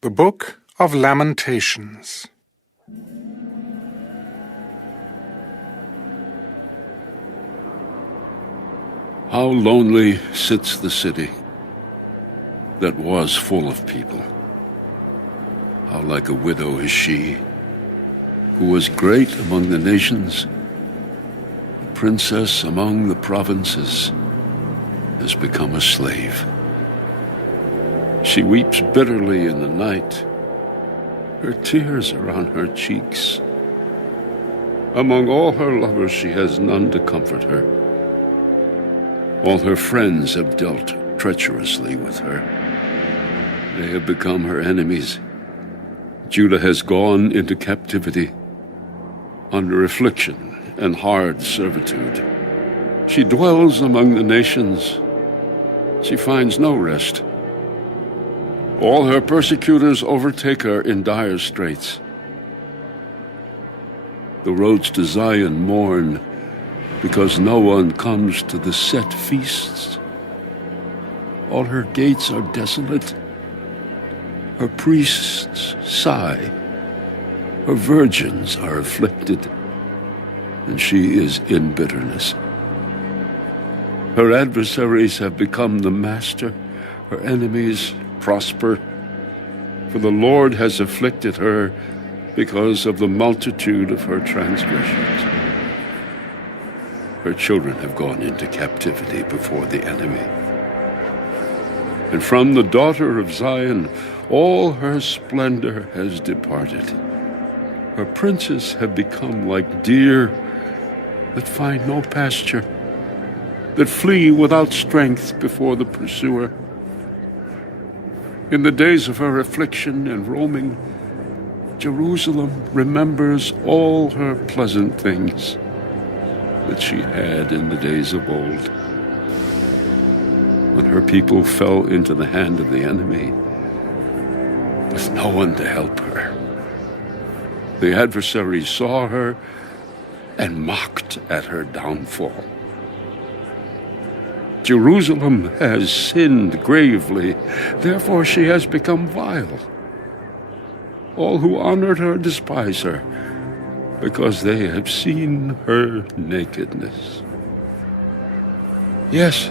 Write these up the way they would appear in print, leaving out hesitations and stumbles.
The Book of Lamentations. How lonely sits the city that was full of people. How like a widow is she, who was great among the nations, a princess among the provinces, has become a slave. She weeps bitterly in the night. Her tears are on her cheeks. Among all her lovers, she has none to comfort her. All her friends have dealt treacherously with her. They have become her enemies. Judah has gone into captivity, under affliction and hard servitude. She dwells among the nations. She finds no rest. All her persecutors overtake her in dire straits. The roads to Zion mourn, because no one comes to the set feasts. All her gates are desolate. Her priests sigh. Her virgins are afflicted, and she is in bitterness. Her adversaries have become the master. Her enemies prosper, for the Lord has afflicted her because of the multitude of her transgressions. Her children have gone into captivity before the enemy. And from the daughter of Zion, all her splendor has departed. Her princes have become like deer that find no pasture, that flee without strength before the pursuer. In the days of her affliction and roaming, Jerusalem remembers all her pleasant things that she had in the days of old, when her people fell into the hand of the enemy, with no one to help her. The adversaries saw her and mocked at her downfall. Jerusalem has sinned gravely, therefore she has become vile. All who honored her despise her, because they have seen her nakedness. Yes,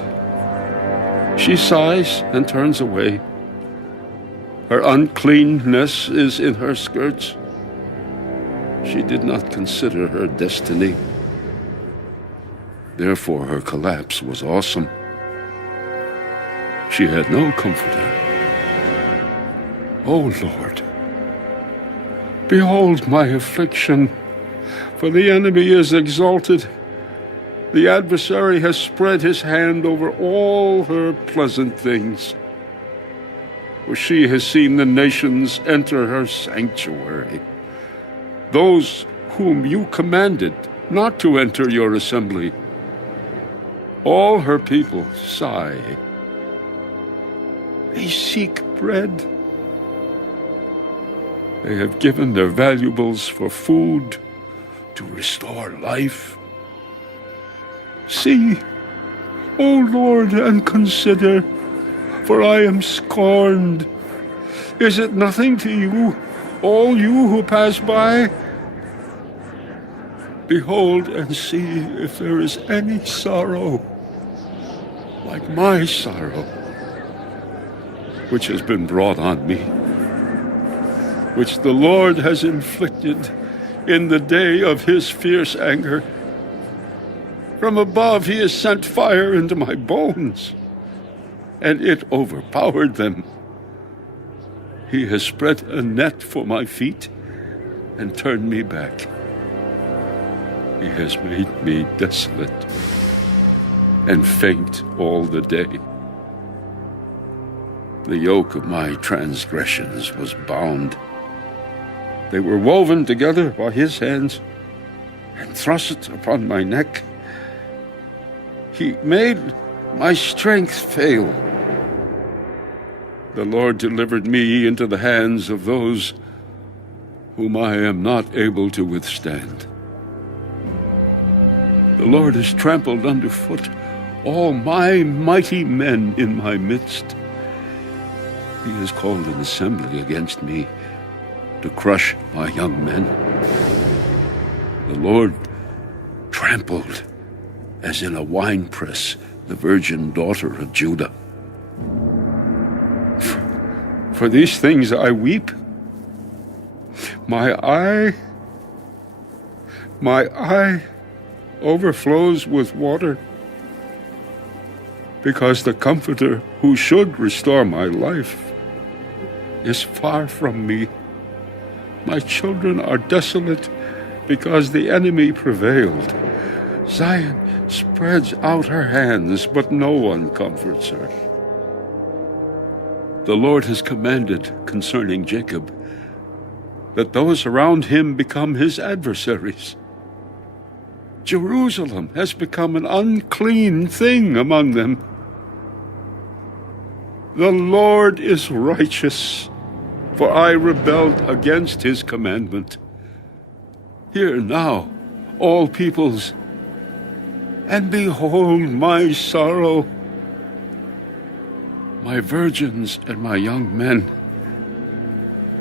she sighs and turns away. Her uncleanness is in her skirts. She did not consider her destiny. Therefore her collapse was awesome. She had no comforter. O Lord, behold my affliction, for the enemy is exalted. The adversary has spread his hand over all her pleasant things. For she has seen the nations enter her sanctuary, those whom you commanded not to enter your assembly. All her people sigh. They seek bread. They have given their valuables for food to restore life. See, O Lord, and consider, for I am scorned. Is it nothing to you, all you who pass by? Behold and see if there is any sorrow like my sorrow, which has been brought on me, which the Lord has inflicted in the day of his fierce anger. From above he has sent fire into my bones, and it overpowered them. He has spread a net for my feet and turned me back. He has made me desolate and faint all the day. The yoke of my transgressions was bound. They were woven together by his hands and thrust upon my neck. He made my strength fail. The Lord delivered me into the hands of those whom I am not able to withstand. The Lord has trampled underfoot all my mighty men in my midst. He has called an assembly against me to crush my young men. The Lord trampled, as in a winepress, the virgin daughter of Judah. For these things I weep. My eye overflows with water, because the Comforter who should restore my life is far from me. My children are desolate because the enemy prevailed. Zion spreads out her hands, but no one comforts her. The Lord has commanded concerning Jacob that those around him become his adversaries. Jerusalem has become an unclean thing among them. The Lord is righteous, for I rebelled against his commandment. Hear now, all peoples, and behold my sorrow. My virgins and my young men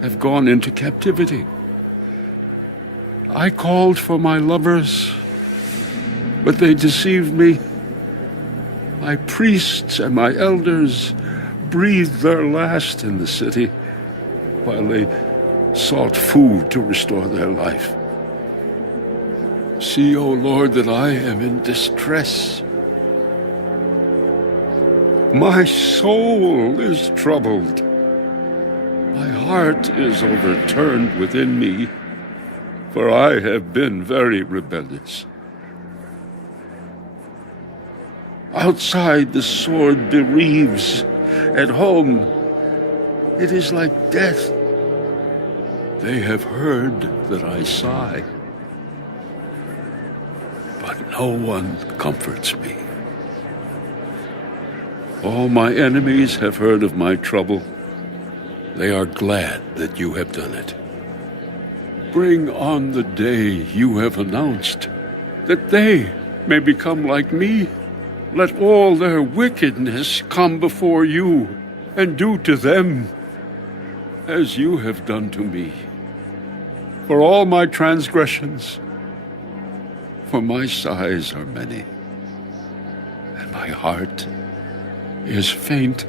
have gone into captivity. I called for my lovers, but they deceived me. My priests and my elders breathed their last in the city, while they sought food to restore their life. See, O Lord, that I am in distress. My soul is troubled. My heart is overturned within me, for I have been very rebellious. Outside the sword bereaves. At home it is like death. They have heard that I sigh, but no one comforts me. All my enemies have heard of my trouble. They are glad that you have done it. Bring on the day you have announced, that they may become like me. Let all their wickedness come before you, and do to them as you have done to me. For all my transgressions, for my sighs are many, and my heart is faint.